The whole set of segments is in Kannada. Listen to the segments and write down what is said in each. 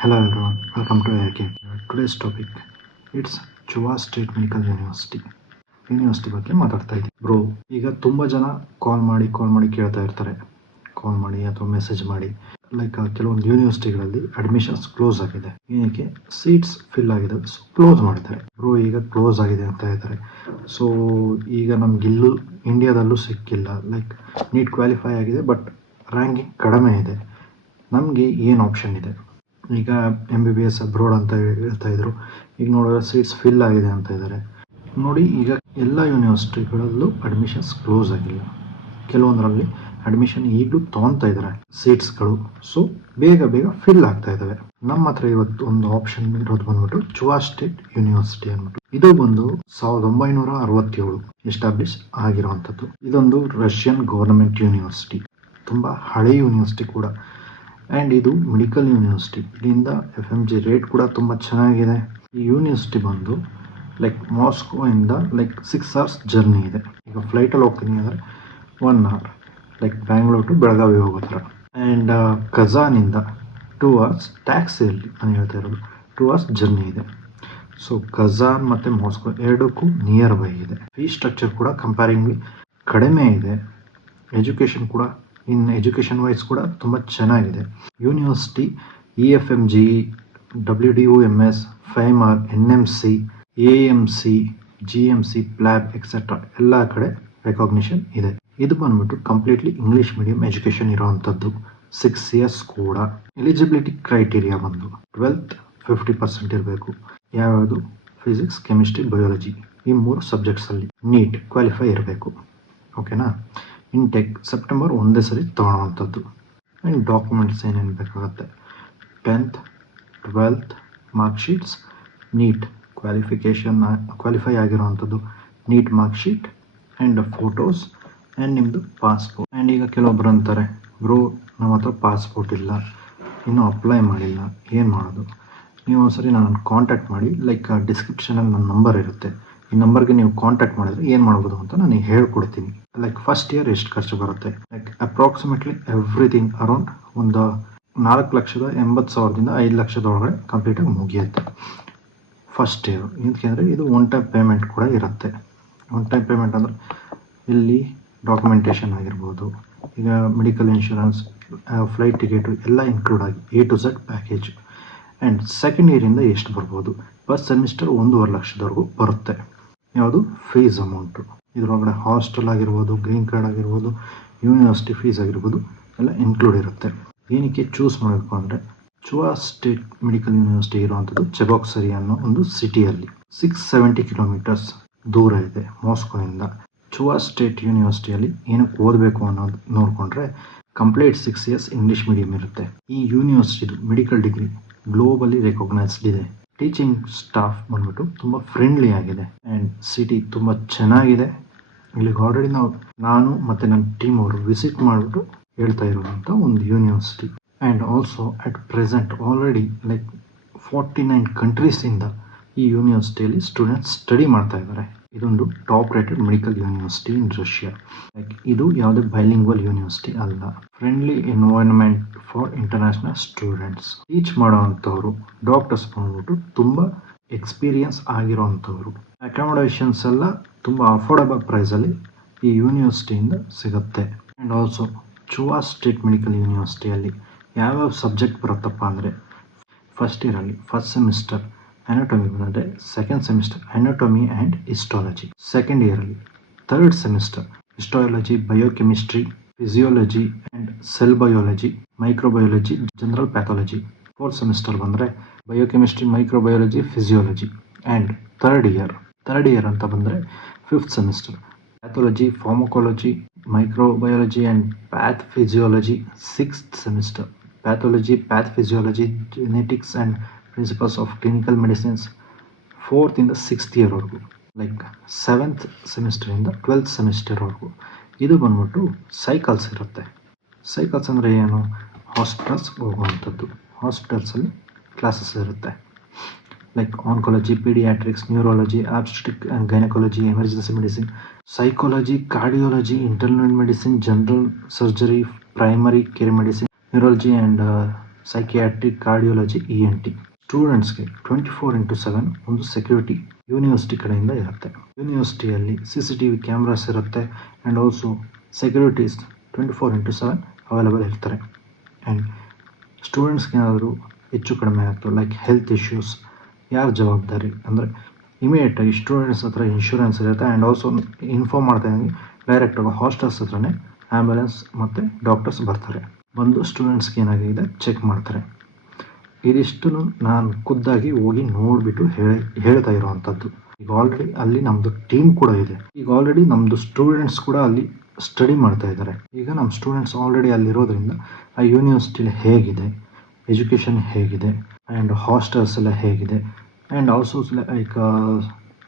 Hello everyone, welcome to AirK. Today's topic it's Chuva State Medical university ಬಗ್ಗೆ ಮಾತಾಡ್ತಾ ಇದ್ದೀನಿ. ಬ್ರೋ, ಈಗ ತುಂಬ ಜನ ಕಾಲ್ ಮಾಡಿ ಕೇಳ್ತಾ ಇರ್ತಾರೆ, ಕಾಲ್ ಮಾಡಿ ಅಥವಾ ಮೆಸೇಜ್ ಮಾಡಿ, ಲೈಕ್ ಕೆಲವೊಂದು ಯೂನಿವರ್ಸಿಟಿಗಳಲ್ಲಿ ಅಡ್ಮಿಷನ್ಸ್ ಕ್ಲೋಸ್ ಆಗಿದೆ, ಏನಕ್ಕೆ ಸೀಟ್ಸ್ ಫಿಲ್ ಆಗಿದೆ, ಸೊ ಕ್ಲೋಸ್ ಮಾಡಿದ್ದಾರೆ. ಬ್ರೋ, ಈಗ ಕ್ಲೋಸ್ ಆಗಿದೆ ಅಂತ ಹೇಳ್ತಾರೆ. ಸೊ ಈಗ ನಮಗಿಲ್ಲೂ ಇಂಡಿಯಾದಲ್ಲೂ ಸಿಕ್ಕಿಲ್ಲ, ಲೈಕ್ ನೀಟ್ ಕ್ವಾಲಿಫೈ ಆಗಿದೆ ಬಟ್ ರ್ಯಾಂಕಿಂಗ್ ಕಡಿಮೆ ಇದೆ. ನಮಗೆ ಏನು ಆಪ್ಷನ್ ಇದೆ? ಈಗ MBBS ಅಬ್ರೋಡ್ ಅಂತ ಹೇಳ್ತಾ ಇದ್ರು, ಈಗ ನೋಡಿದ್ರೆ ಸೀಟ್ಸ್ ಫಿಲ್ ಆಗಿದೆ ಅಂತ ಇದ್ದಾರೆ. ನೋಡಿ, ಈಗ ಎಲ್ಲ ಯೂನಿವರ್ಸಿಟಿಗಳಲ್ಲೂ ಅಡ್ಮಿಷನ್ಸ್ ಕ್ಲೋಸ್ ಆಗಿಲ್ಲ, ಕೆಲವೊಂದರಲ್ಲಿ ಅಡ್ಮಿಷನ್ ಈಗಲೂ ತೊಗೊತಾ ಇದ್ದಾರೆ ಸೀಟ್ಸ್ಗಳು. ಸೊ ಬೇಗ ಫಿಲ್ ಆಗ್ತಾ ಇದ್ದಾವೆ. ನಮ್ಮ ಹತ್ರ ಇವತ್ತು ಒಂದು ಆಪ್ಷನ್ ಇರೋದು ಬಂದ್ಬಿಟ್ಟು ಚುವಾ ಸ್ಟೇಟ್ ಯೂನಿವರ್ಸಿಟಿ ಅಂದ್ಬಿಟ್ಟು. ಇದು ಬಂದು 1967 ಎಸ್ಟಾಬ್ಲಿಷ್ ಆಗಿರುವಂಥದ್ದು. ಇದೊಂದು ರಷ್ಯನ್ ಗವರ್ನಮೆಂಟ್ ಯೂನಿವರ್ಸಿಟಿ, ತುಂಬಾ ಹಳೆ ಯೂನಿವರ್ಸಿಟಿ ಕೂಡ. ಆ್ಯಂಡ್ ಇದು ಮೆಡಿಕಲ್ ಯೂನಿವರ್ಸಿಟಿ. ಇಲ್ಲಿಂದ FMG ರೇಟ್ ಕೂಡ ತುಂಬ ಚೆನ್ನಾಗಿದೆ. ಈ ಯೂನಿವರ್ಸಿಟಿ ಬಂದು ಲೈಕ್ ಮಾಸ್ಕೋಯಿಂದ ಲೈಕ್ 6 hours ಜರ್ನಿ ಇದೆ. ಈಗ ಫ್ಲೈಟಲ್ಲಿ ಹೋಗ್ತೀನಿ ಅಂದರೆ 1 hour, like Bangalore to Belagavi ಹೋಗೋ ಥರ. ಆ್ಯಂಡ್ ಕಜಾನಿಂದ 2 hours, ಟ್ಯಾಕ್ಸಿಯಲ್ಲಿ ನಾನು ಹೇಳ್ತಾ ಇರೋದು 2 hours ಜರ್ನಿ ಇದೆ. ಸೊ ಕಜಾನ್ ಮತ್ತು ಮಾಸ್ಕೋ ಎರಡಕ್ಕೂ ನಿಯರ್ ಬೈ ಇದೆ. ಫೀ ಸ್ಟ್ರಕ್ಚರ್ ಕೂಡ ಕಂಪೇರಿಂಗ್ಲಿ ಕಡಿಮೆ ಇದೆ. ಎಜುಕೇಷನ್ ವೈಸ್ ಕೂಡ ತುಂಬ ಚೆನ್ನಾಗಿದೆ. University EFMG, WDOMS, FIMAR, NMC, AMC, GMC, PLAB etcetera ಎಲ್ಲ ಕಡೆ ರೆಕಾಗ್ನಿಷನ್ ಇದೆ. ಇದು ಬಂದ್ಬಿಟ್ಟು ಕಂಪ್ಲೀಟ್ಲಿ ಇಂಗ್ಲೀಷ್ ಮೀಡಿಯಂ ಎಜುಕೇಷನ್ ಇರೋವಂಥದ್ದು. 6 years ಕೂಡ. ಎಲಿಜಿಬಿಲಿಟಿ ಕ್ರೈಟೀರಿಯಾ ಬಂದು 12th 50% ಇರಬೇಕು. ಯಾವ್ಯಾವುದು? ಫಿಸಿಕ್ಸ್, ಕೆಮಿಸ್ಟ್ರಿ, ಬಯಾಲಜಿ, ಈ 3 ಸಬ್ಜೆಕ್ಟ್ಸಲ್ಲಿ ನೀಟ್ ಕ್ವಾಲಿಫೈ ಇರಬೇಕು. ಓಕೆನಾ? ಇನ್ಟೇಕ್ ಸೆಪ್ಟೆಂಬರ್ ಒಂದೇ ಸರಿ ತೊಗೊಳ್ಳೋವಂಥದ್ದು. ಆ್ಯಂಡ್ ಡಾಕ್ಯುಮೆಂಟ್ಸ್ ಏನೇನು ಬೇಕಾಗುತ್ತೆ? 10th 12th marksheets, NEET qualify ಆಗಿರೋವಂಥದ್ದು, NEET marksheet and photos and ನಿಮ್ಮದು ಪಾಸ್ಪೋರ್ಟ್. ಆ್ಯಂಡ್ ಈಗ ಕೆಲವೊಬ್ರು ಅಂತಾರೆ, ಬ್ರೋ ನಮ್ಮ ಹತ್ರ ಪಾಸ್ಪೋರ್ಟ್ ಇಲ್ಲ, ಇನ್ನೂ ಅಪ್ಲೈ ಮಾಡಿಲ್ಲ, ಏನು ಮಾಡೋದು? ನೀವು ಒಂದ್ಸರಿ ನನ್ನನ್ನು ಕಾಂಟ್ಯಾಕ್ಟ್ ಮಾಡಿ, ಲೈಕ್ ಡಿಸ್ಕ್ರಿಪ್ಷನಲ್ಲಿ ನನ್ನ ನಂಬರ್ ಇರುತ್ತೆ. ಈ ನಂಬರ್ಗೆ ನೀವು ಕಾಂಟ್ಯಾಕ್ಟ್ ಮಾಡಿದ್ರೆ ಏನು ಮಾಡ್ಬೋದು ಅಂತ ನಾನು ಹೇಳ್ಕೊಡ್ತೀನಿ. ಲೈಕ್ ಫಸ್ಟ್ ಇಯರ್ ಎಷ್ಟು ಖರ್ಚು ಬರುತ್ತೆ, ಲೈಕ್ ಅಪ್ರಾಕ್ಸಿಮೇಟ್ಲಿ ಎವ್ರಿಥಿಂಗ್ ಅರೌಂಡ್ ಒಂದು 4,80,000ದಿಂದ 5 ಲಕ್ಷದೊಳಗಡೆ ಕಂಪ್ಲೀಟಾಗಿ ಮುಗಿಯುತ್ತೆ ಫಸ್ಟ್ ಇಯರ್. ಏಕೆಂದರೆ ಇದು ಒನ್ ಟೈಮ್ ಪೇಮೆಂಟ್ ಕೂಡ ಇರುತ್ತೆ. ಒನ್ ಟೈಮ್ ಪೇಮೆಂಟ್ ಅಂದರೆ ಇಲ್ಲಿ ಡಾಕ್ಯುಮೆಂಟೇಷನ್ ಆಗಿರ್ಬೋದು, ಈಗ ಮೆಡಿಕಲ್ ಇನ್ಶೂರೆನ್ಸ್, ಫ್ಲೈಟ್ ಟಿಕೆಟು ಎಲ್ಲ ಇನ್ಕ್ಲೂಡ್ ಆಗಿ A to Z package. And second ಇಯರಿಂದ ಎಷ್ಟು ಬರ್ಬೋದು? ಪರ್ ಸೆಮಿಸ್ಟರ್ 1.5 ಲಕ್ಷದವರೆಗೂ ಬರುತ್ತೆ. ಯಾವುದು? Fees amount. ಇದರೊಳಗಡೆ ಹಾಸ್ಟೆಲ್ ಆಗಿರ್ಬೋದು, ಗ್ರೀನ್ ಕಾರ್ಡ್ ಆಗಿರ್ಬೋದು, ಯೂನಿವರ್ಸಿಟಿ ಫೀಸ್ ಆಗಿರ್ಬೋದು, ಎಲ್ಲ ಇನ್ಕ್ಲೂಡ್ ಇರುತ್ತೆ. ಏನಕ್ಕೆ ಚೂಸ್ ಮಾಡಬೇಕು ಅಂದರೆ, ಚುವಾ ಸ್ಟೇಟ್ ಮೆಡಿಕಲ್ ಯೂನಿವರ್ಸಿಟಿ ಇರುವಂಥದ್ದು ಚೆಬಾಕ್ಸರಿ ಅನ್ನೋ ಒಂದು ಸಿಟಿಯಲ್ಲಿ 670 kilometers ದೂರ ಇದೆ ಮಾಸ್ಕೋಯಿಂದ. ಚುವಾ ಸ್ಟೇಟ್ ಯೂನಿವರ್ಸಿಟಿಯಲ್ಲಿ ಏನಕ್ಕೆ ಓದಬೇಕು ಅನ್ನೋದು ನೋಡಿಕೊಂಡ್ರೆ, ಕಂಪ್ಲೀಟ್ 6 years ಇಂಗ್ಲೀಷ್ ಮೀಡಿಯಂ ಇರುತ್ತೆ. ಈ ಯೂನಿವರ್ಸಿಟಿದು ಮೆಡಿಕಲ್ ಡಿಗ್ರಿ ಗ್ಲೋಬಲಿ ರೆಕಾಗ್ನೈಸ್ಡ್ ಇದೆ. ಟೀಚಿಂಗ್ ಸ್ಟಾಫ್ ಬಂದ್ಬಿಟ್ಟು ತುಂಬ ಫ್ರೆಂಡ್ಲಿ ಆಗಿದೆ. ಆ್ಯಂಡ್ ಸಿಟಿ ತುಂಬ ಚೆನ್ನಾಗಿದೆ. ಇಲ್ಲಿಗೆ ಆಲ್ರೆಡಿ ನಾನು ಮತ್ತು ನನ್ನ ಟೀಮ್ ಅವರು ವಿಸಿಟ್ ಮಾಡಿಬಿಟ್ಟು ಹೇಳ್ತಾ ಇರೋದಂಥ ಒಂದು university. And also at present already like 49 ಕಂಟ್ರೀಸಿಂದ ಈ ಯೂನಿವರ್ಸಿಟಿಯಲ್ಲಿ ಸ್ಟೂಡೆಂಟ್ಸ್ ಸ್ಟಡಿ ಮಾಡ್ತಾ ಇದ್ದಾರೆ. ಇದೊಂದು top rated medical university in Russia. Like ಇದು ಯಾವುದೇ ಬೈಲಿಂಗ್ವಲ್ ಯೂನಿವರ್ಸಿಟಿ ಅಲ್ಲ. Friendly environment for international students. Teach ಮಾಡೋವಂಥವ್ರು ಡಾಕ್ಟರ್ಸ್ ಬಂದ್ಬಿಟ್ಟು ತುಂಬ ಎಕ್ಸ್ಪೀರಿಯನ್ಸ್ ಆಗಿರೋವಂಥವ್ರು. ಅಕಾಮಡೇಷನ್ಸ್ ಎಲ್ಲ ತುಂಬ ಅಫೋರ್ಡಬಲ್ ಪ್ರೈಸಲ್ಲಿ ಈ ಯೂನಿವರ್ಸಿಟಿಯಿಂದ ಸಿಗುತ್ತೆ. And also Chuvash state medical ಯೂನಿವರ್ಸಿಟಿಯಲ್ಲಿ ಯಾವ್ಯಾವ ಸಬ್ಜೆಕ್ಟ್ ಬರುತ್ತಪ್ಪ ಅಂದರೆ, ಫಸ್ಟ್ ಇಯರಲ್ಲಿ ಫಸ್ಟ್ ಸೆಮಿಸ್ಟರ್ ಅನಾಟಮಿ ಬಂದರೆ, second semester anatomy and histology. Second ಇಯರಲ್ಲಿ third semester histology, biochemistry, physiology and cell biology, microbiology, general pathology. Fourth semester ಬಂದರೆ biochemistry, microbiology, physiology. And third year ಅಂತ ಬಂದರೆ fifth semester pathology, pharmacology, microbiology and path physiology. Sixth semester pathology, path physiology, genetics and principles of clinical medicines. 4th ಇಂದ 6th ಇಯರ್ವರೆಗೂ, ಲೈಕ್ 7th ಸೆಮಿಸ್ಟರಿಂದ 12th ಸೆಮಿಸ್ಟರ್ವರೆಗೂ. ಇದು ಬಂದ್ಬಿಟ್ಟು ಸೈಕಲ್ಸ್ ಇರುತ್ತೆ. ಸೈಕಲ್ಸ್ ಅಂದರೆ ಏನು? ಹಾಸ್ಪಿಟಲ್ಸ್ ಹೋಗುವಂಥದ್ದು. ಹಾಸ್ಪಿಟಲ್ಸಲ್ಲಿ ಕ್ಲಾಸಸ್ ಇರುತ್ತೆ, like oncology, paediatrics, neurology, obstetric and gynaecology, emergency medicine, psychology, cardiology, internal medicine, general surgery, primary care medicine, neurology and psychiatric, cardiology, ENT. ಸ್ಟೂಡೆಂಟ್ಸ್ಗೆ 24/7 ಒಂದು ಸೆಕ್ಯೂರಿಟಿ ಯೂನಿವರ್ಸಿಟಿ ಕಡೆಯಿಂದ ಇರುತ್ತೆ. ಯೂನಿವರ್ಸಿಟಿಯಲ್ಲಿ CCTV ಕ್ಯಾಮ್ರಾಸ್ ಇರುತ್ತೆ ಆ್ಯಂಡ್ ಆಲ್ಸೋ ಸೆಕ್ಯೂರಿಟೀಸ್ 24/7 ಅವೈಲೇಬಲ್ ಇರ್ತಾರೆ. ಆ್ಯಂಡ್ ಸ್ಟೂಡೆಂಟ್ಸ್ಗೆ ಏನಾದರೂ ಹೆಚ್ಚು ಕಡಿಮೆ ಆಗ್ತದೆ ಲೈಕ್ ಹೆಲ್ತ್ ಇಶ್ಯೂಸ್, ಯಾರು ಜವಾಬ್ದಾರಿ ಅಂದರೆ ಇಮಿಡಿಯೇಟಾಗಿ ಸ್ಟೂಡೆಂಟ್ಸ್ ಹತ್ರ ಇನ್ಶೂರೆನ್ಸ್ ಇರುತ್ತೆ ಆ್ಯಂಡ್ ಆಲ್ಸೋ ಇನ್ಫಾರ್ಮ್ ಮಾಡ್ತಾ ಇದ್ದಂಗೆ ಡೈರೆಕ್ಟಾಗಿ ಹಾಸ್ಟೆಲ್ಸ್ ಹತ್ರನೇ ಆ್ಯಂಬುಲೆನ್ಸ್ ಮತ್ತು ಡಾಕ್ಟರ್ಸ್ ಬರ್ತಾರೆ, ಬಂದು ಸ್ಟೂಡೆಂಟ್ಸ್ಗೆ ಏನಾಗಿದೆ ಚೆಕ್ ಮಾಡ್ತಾರೆ. ಇದಿಷ್ಟು ನಾನು ಖುದ್ದಾಗಿ ಹೋಗಿ ನೋಡಿಬಿಟ್ಟು ಹೇಳ್ತಾ ಇರೋವಂಥದ್ದು. ಈಗ ಆಲ್ರೆಡಿ ಅಲ್ಲಿ ನಮ್ಮದು ಟೀಮ್ ಕೂಡ ಇದೆ. ಈಗ ಆಲ್ರೆಡಿ ನಮ್ಮದು ಸ್ಟೂಡೆಂಟ್ಸ್ ಕೂಡ ಅಲ್ಲಿ ಸ್ಟಡಿ ಮಾಡ್ತಾ ಇದ್ದಾರೆ. ಈಗ ನಮ್ಮ ಸ್ಟೂಡೆಂಟ್ಸ್ ಆಲ್ರೆಡಿ ಅಲ್ಲಿರೋದ್ರಿಂದ ಆ ಯೂನಿವರ್ಸಿಟಿಲಿ ಹೇಗಿದೆ, ಎಜುಕೇಷನ್ ಹೇಗಿದೆ ಆ್ಯಂಡ್ ಹಾಸ್ಟೆಲ್ಸ್ ಎಲ್ಲ ಹೇಗಿದೆ ಆ್ಯಂಡ್ ಆಲ್ಸೋ ಲೈಕ್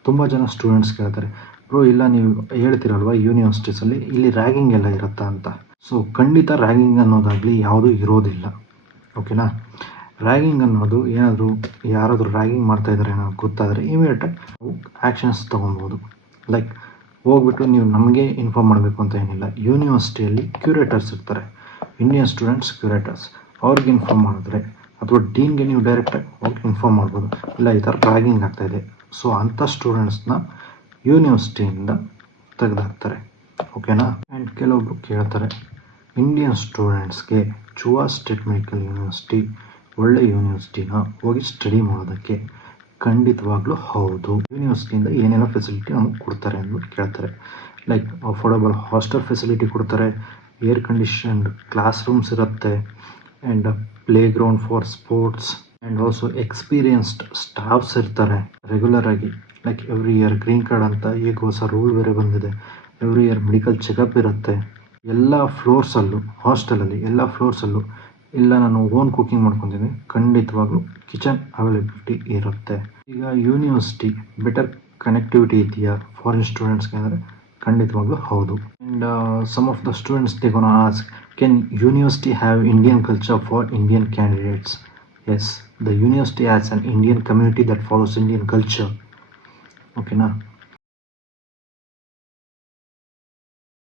ತುಂಬ ಜನ ಸ್ಟೂಡೆಂಟ್ಸ್ ಕೇಳ್ತಾರೆ, ಬ್ರೋ ಇಲ್ಲ ನೀವು ಹೇಳ್ತಿರಲ್ವ ಯೂನಿವರ್ಸಿಟೀಸಲ್ಲಿ ಇಲ್ಲಿ ರ್ಯಾಗಿಂಗ್ ಎಲ್ಲ ಇರುತ್ತಾ ಅಂತ. ಸೊ ಖಂಡಿತ ರ್ಯಾಗಿಂಗ್ ಅನ್ನೋದಾಗಲಿ ಯಾವುದೂ ಇರೋದಿಲ್ಲ, ಓಕೆನಾ. ರ್ಯಾಗಿಂಗ್ ಅನ್ನೋದು ಏನಾದರೂ ಯಾರಾದರೂ ರ್ಯಾಗಿಂಗ್ ಮಾಡ್ತಾ ಇದ್ದಾರೆ ಅನ್ನೋದು ಗೊತ್ತಾದರೆ ಇಮಿಡಿಯೇಟಾಗಿ ನಾವು ಆ್ಯಕ್ಷನ್ಸ್ ತೊಗೊಬೋದು. ಲೈಕ್ ಹೋಗ್ಬಿಟ್ಟು ನೀವು ನಮಗೆ ಇನ್ಫಾರ್ಮ್ ಮಾಡಬೇಕು ಅಂತ ಏನಿಲ್ಲ. ಯೂನಿವರ್ಸಿಟಿಯಲ್ಲಿ ಕ್ಯೂರೇಟರ್ಸ್ ಇರ್ತಾರೆ, ಇಂಡಿಯನ್ ಸ್ಟೂಡೆಂಟ್ಸ್ ಕ್ಯೂರೇಟರ್ಸ್, ಅವ್ರಿಗೆ ಇನ್ಫಾರ್ಮ್ ಮಾಡಿದ್ರೆ ಅಥವಾ ಡೀನ್ಗೆ ನೀವು ಡೈರೆಕ್ಟಾಗಿ ಹೋಗಿ ಇನ್ಫಾರ್ಮ್ ಮಾಡ್ಬೋದು, ಇಲ್ಲ ಈ ಥರ ರ್ಯಾಗಿಂಗ್ ಆಗ್ತಾಯಿದೆ. ಸೊ ಅಂಥ ಸ್ಟೂಡೆಂಟ್ಸ್ನ ಯೂನಿವರ್ಸಿಟಿಯಿಂದ ತೆಗೆದುಹಾಕ್ತಾರೆ, ಓಕೆನಾ. ಆ್ಯಂಡ್ ಕೆಲವೊಬ್ರು ಕೇಳ್ತಾರೆ, ಇಂಡಿಯನ್ ಸ್ಟೂಡೆಂಟ್ಸ್ಗೆ ಚುವಾ ಸ್ಟೇಟ್ ಮೆಡಿಕಲ್ ಯೂನಿವರ್ಸಿಟಿ ಒಳ್ಳೆ ಯೂನಿವರ್ಸಿಟಿನ ಹೋಗಿ ಸ್ಟಡಿ ಮಾಡೋದಕ್ಕೆ? ಖಂಡಿತವಾಗ್ಲೂ ಹೌದು. ಯೂನಿವರ್ಸಿಟಿಯಿಂದ ಏನೆಲ್ಲ ಫೆಸಿಲಿಟಿ ನಮಗೆ ಕೊಡ್ತಾರೆ ಅಂದ್ಬಿಟ್ಟು ಕೇಳ್ತಾರೆ. ಲೈಕ್ ಅಫೋರ್ಡಬಲ್ ಹಾಸ್ಟೆಲ್ ಫೆಸಿಲಿಟಿ ಕೊಡ್ತಾರೆ, ಏರ್ ಕಂಡೀಷನ್ಡ್ ಕ್ಲಾಸ್ ರೂಮ್ಸ್ ಇರುತ್ತೆ and play ground for sports and also experienced staffs ಇರ್ತಾರೆ ರೆಗ್ಯುಲರ್ ಆಗಿ. Like every year green card ಅಂತ ಈಗ ಹೊಸ ರೂಲ್ ಬೇರೆ ಬಂದಿದೆ, ಎವ್ರಿ ಇಯರ್ ಮೆಡಿಕಲ್ ಚೆಕಪ್ ಇರುತ್ತೆ. ಎಲ್ಲ ಫ್ಲೋರ್ಸಲ್ಲೂ ಹಾಸ್ಟೆಲಲ್ಲಿ ಎಲ್ಲ ಫ್ಲೋರ್ಸಲ್ಲೂ ಇಲ್ಲ ನಾನು ಓನ್ ಕುಕಿಂಗ್ ಮಾಡ್ಕೊತೀನಿ, ಖಂಡಿತವಾಗ್ಲೂ ಕಿಚನ್ ಅವೈಲಬಿಲಿಟಿ ಇರುತ್ತೆ. ಈಗ ಯೂನಿವರ್ಸಿಟಿ ಬೆಟರ್ ಕನೆಕ್ಟಿವಿಟಿ ಇದೆಯಾ ಫಾರಿನ್ ಸ್ಟೂಡೆಂಟ್ಸ್ಗೆ ಅಂದರೆ ಖಂಡಿತವಾಗ್ಲೂ ಹೌದು. And some of the students they gonna ask, can university have Indian culture for Indian candidates? Yes, the university has an Indian community that follows Indian culture, ಓಕೆನಾ.